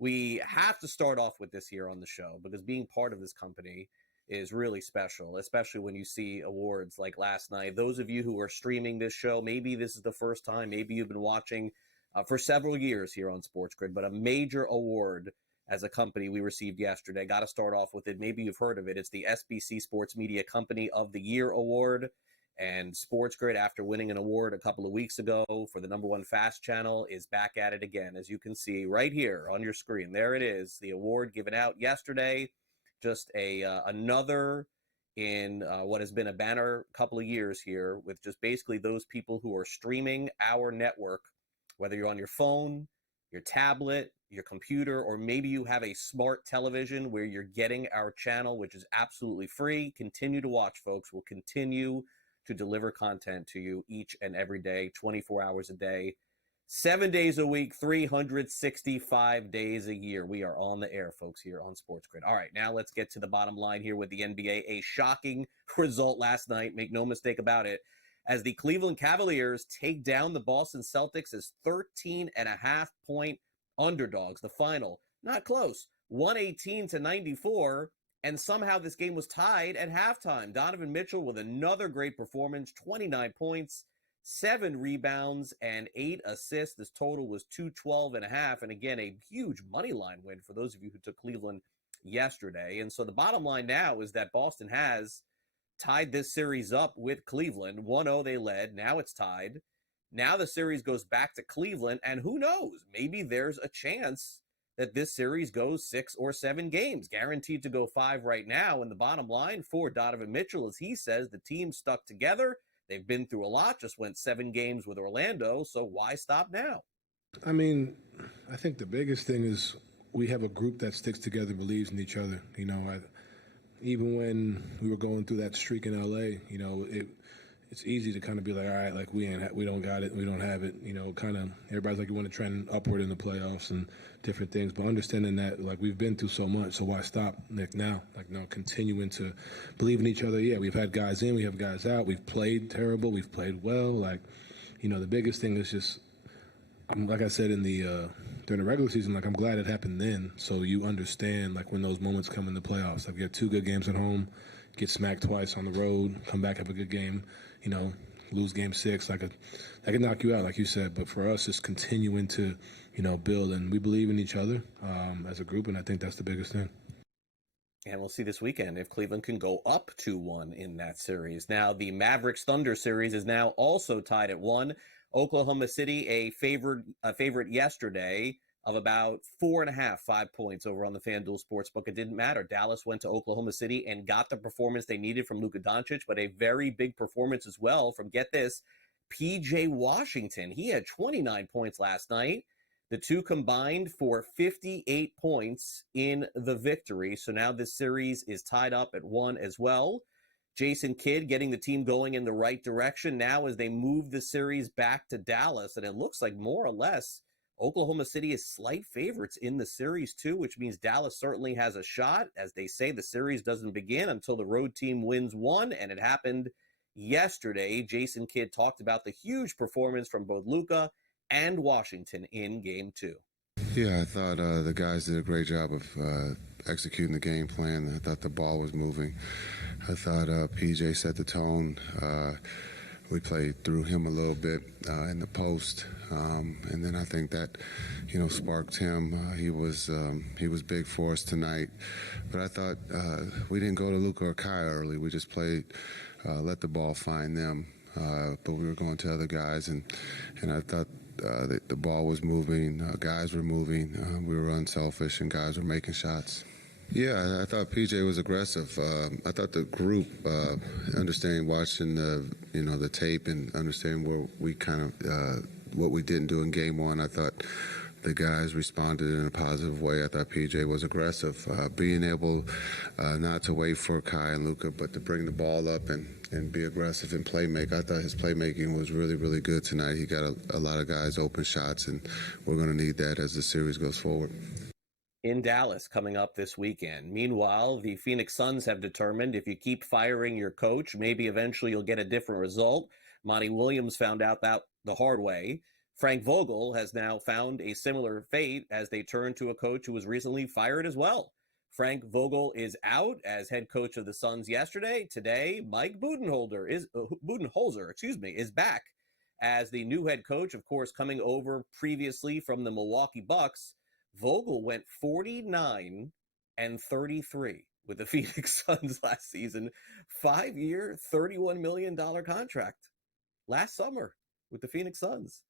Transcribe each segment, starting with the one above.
We have to start off with this here on the show because being part of this company is really special, especially when you see awards like last night. Those of you who are streaming this show, maybe this is the first time, maybe you've been watching for several years here on SportsGrid, but a major award as a company we received yesterday. Got to start off with it. Maybe you've heard of it. It's the SBC Sports Media Company of the Year Award. And SportsGrid, after winning an award a couple of weeks ago for the #1 Fast Channel, is back at it again. As you can see right here on your screen, there it is, the award given out yesterday. Just another in what has been a banner couple of years here with just basically those people who are streaming our network, whether you're on your phone, your tablet, your computer, or maybe you have a smart television where you're getting our channel, which is absolutely free. Continue to watch, folks. We'll continue to deliver content to you each and every day, 24 hours a day, 7 days a week, 365 days a year. We are on the air, folks, here on SportsGrid. All right, now let's get to the bottom line here with the NBA. A shocking result last night, make no mistake about it, as the Cleveland Cavaliers take down the Boston Celtics as 13.5-point underdogs. The final, not close, 118-94. And somehow this game was tied at halftime. Donovan Mitchell with another great performance, 29 points, 7 rebounds, and 8 assists. This total was 212.5. And again, a huge money line win for those of you who took Cleveland yesterday. And so the bottom line now is that Boston has tied this series up with Cleveland. 1-0 they led. Now it's tied. Now the series goes back to Cleveland. And who knows? Maybe there's a chance that this series goes 6 or 7 games, guaranteed to go 5 right now. And the bottom line for Donovan Mitchell, as he says, the team stuck together. They've been through a lot, just went 7 games with Orlando, so why stop now? I mean, I think the biggest thing is we have a group that sticks together, believes in each other. You know, even when we were going through that streak in L.A., you know, it's easy to kind of be like, all right, like we don't got it, we don't have it, you know, kind of everybody's like, you want to trend upward in the playoffs and different things, but understanding that like we've been through so much, so why stop now? Like no, continuing to believe in each other. Yeah, we've had guys in, we have guys out, we've played terrible, we've played well. Like, you know, the biggest thing is just, like I said in the during the regular season, like I'm glad it happened then, so you understand like when those moments come in the playoffs. Like you have 2 good games at home, get smacked twice on the road, come back, have a good game, you know, lose game 6, that could knock you out, like you said. But for us, it's continuing to, you know, build, and we believe in each other as a group, and I think that's the biggest thing. And we'll see this weekend if Cleveland can go up 2-1 in that series. Now, the Mavericks Thunder series is now also tied at 1. Oklahoma City, a favorite yesterday of about 4.5, 5 points over on the FanDuel Sportsbook. It didn't matter. Dallas went to Oklahoma City and got the performance they needed from Luka Doncic, but a very big performance as well from, get this, P.J. Washington. He had 29 points last night. The two combined for 58 points in the victory. So now this series is tied up at 1 as well. Jason Kidd getting the team going in the right direction now as they move the series back to Dallas. And it looks like more or less Oklahoma City is slight favorites in the series too, which means Dallas certainly has a shot. As they say, the series doesn't begin until the road team wins 1, and it happened yesterday. Jason Kidd talked about the huge performance from both Luka and Washington in Game 2. Yeah, I thought the guys did a great job of executing the game plan. I thought the ball was moving. I thought PJ set the tone. We played through him a little bit in the post, and then I think that, you know, sparked him. He was big for us tonight. But I thought we didn't go to Luka or Kai early. We just played, let the ball find them. But we were going to other guys, and I thought the ball was moving. Guys were moving. We were unselfish, and guys were making shots. Yeah, I thought PJ was aggressive. I thought the group, understanding, watching the tape and understanding where we kind of what we didn't do in Game 1. I thought the guys responded in a positive way. I thought PJ was aggressive, being able not to wait for Kai and Luka, but to bring the ball up and be aggressive and playmake. I thought his playmaking was really, really good tonight. He got a lot of guys open shots, and we're going to need that as the series goes forward. In Dallas coming up this weekend. Meanwhile, the Phoenix Suns have determined if you keep firing your coach, maybe eventually you'll get a different result. Monty Williams found out that the hard way. Frank Vogel has now found a similar fate as they turn to a coach who was recently fired as well. Frank Vogel is out as head coach of the Suns yesterday. Today, Mike Budenholzer is back as the new head coach, of course, coming over previously from the Milwaukee Bucks. Vogel went 49-33 with the Phoenix Suns last season. 5-year, $31 million contract last summer with the Phoenix Suns.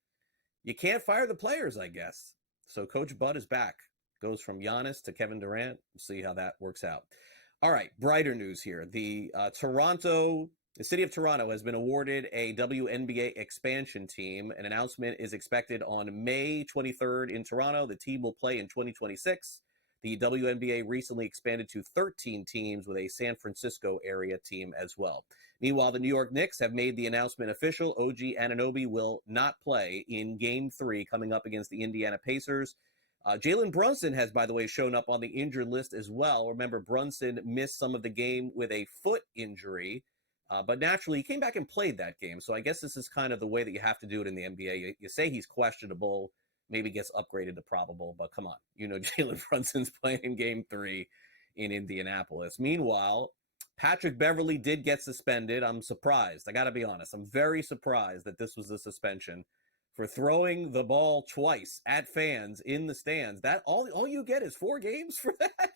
You can't fire the players, I guess. So Coach Bud is back. Goes from Giannis to Kevin Durant. We'll see how that works out. All right, brighter news here. The city of Toronto has been awarded a WNBA expansion team. An announcement is expected on May 23rd in Toronto. The team will play in 2026. The WNBA recently expanded to 13 teams with a San Francisco area team as well. Meanwhile, the New York Knicks have made the announcement official. OG Anunoby will not play in Game 3 coming up against the Indiana Pacers. Jalen Brunson has, by the way, shown up on the injured list as well. Remember, Brunson missed some of the game with a foot injury, but naturally he came back and played that game. So I guess this is kind of the way that you have to do it in the NBA. You say he's questionable, maybe gets upgraded to probable, but come on. You know, Jalen Brunson's playing Game 3 in Indianapolis. Meanwhile, Patrick Beverley did get suspended. I'm surprised. I got to be honest. I'm very surprised that this was a suspension for throwing the ball twice at fans in the stands. That all you get is 4 games for that.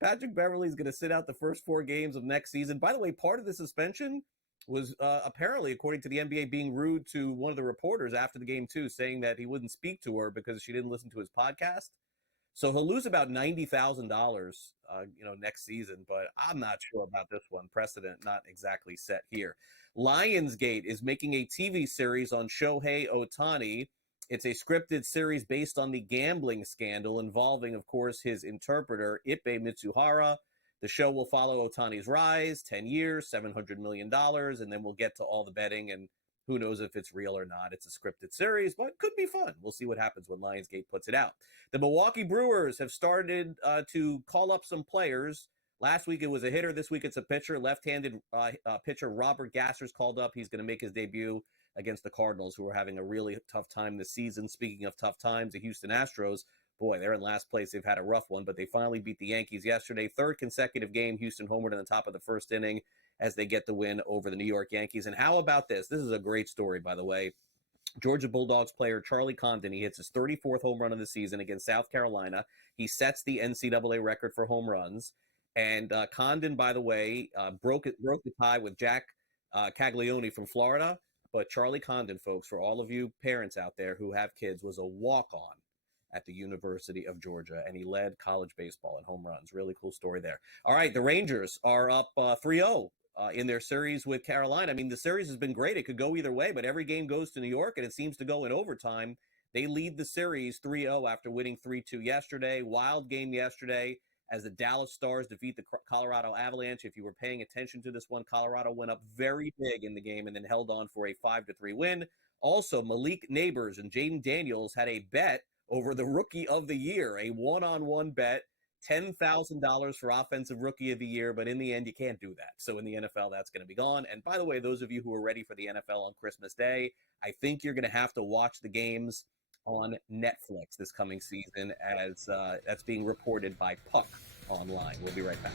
Patrick Beverley is going to sit out the first 4 games of next season. By the way, part of the suspension was apparently, according to the NBA, being rude to one of the reporters after the game too, saying that he wouldn't speak to her because she didn't listen to his podcast. So he'll lose about $90,000, next season. But I'm not sure about this one. Precedent not exactly set here. Lionsgate is making a TV series on Shohei Ohtani. It's a scripted series based on the gambling scandal involving, of course, his interpreter, Ippei Mitsuhara. The show will follow Ohtani's rise, 10 years, $700 million, and then we'll get to all the betting, and who knows if it's real or not. It's a scripted series, but could be fun. We'll see what happens when Lionsgate puts it out. The Milwaukee Brewers have started to call up some players. Last week it was a hitter. This week it's a pitcher. Left-handed pitcher Robert Gasser's called up. He's going to make his debut against the Cardinals, who are having a really tough time this season. Speaking of tough times, the Houston Astros, boy, they're in last place. They've had a rough one, but they finally beat the Yankees yesterday. 3rd consecutive game, Houston homered in the top of the 1st inning as they get the win over the New York Yankees. And how about this? This is a great story, by the way. Georgia Bulldogs player Charlie Condon, he hits his 34th home run of the season against South Carolina. He sets the NCAA record for home runs. And Condon, by the way, broke the tie with Jack Caglione from Florida. But Charlie Condon, folks, for all of you parents out there who have kids, was a walk-on at the University of Georgia, and he led college baseball in home runs. Really cool story there. All right, the Rangers are up 3-0 in their series with Carolina. I mean, the series has been great. It could go either way, but every game goes to New York, and it seems to go in overtime. They lead the series 3-0 after winning 3-2 yesterday. Wild game yesterday as the Dallas Stars defeat the Colorado Avalanche. If you were paying attention to this one, Colorado went up very big in the game and then held on for a 5-3 win. Also, Malik Neighbors and Jaden Daniels had a bet over the Rookie of the Year, a one-on-one bet, $10,000 for Offensive Rookie of the Year, but in the end, you can't do that. So in the NFL, that's going to be gone. And by the way, those of you who are ready for the NFL on Christmas Day, I think you're going to have to watch the games on Netflix this coming season, as that's being reported by Puck Online. We'll be right back.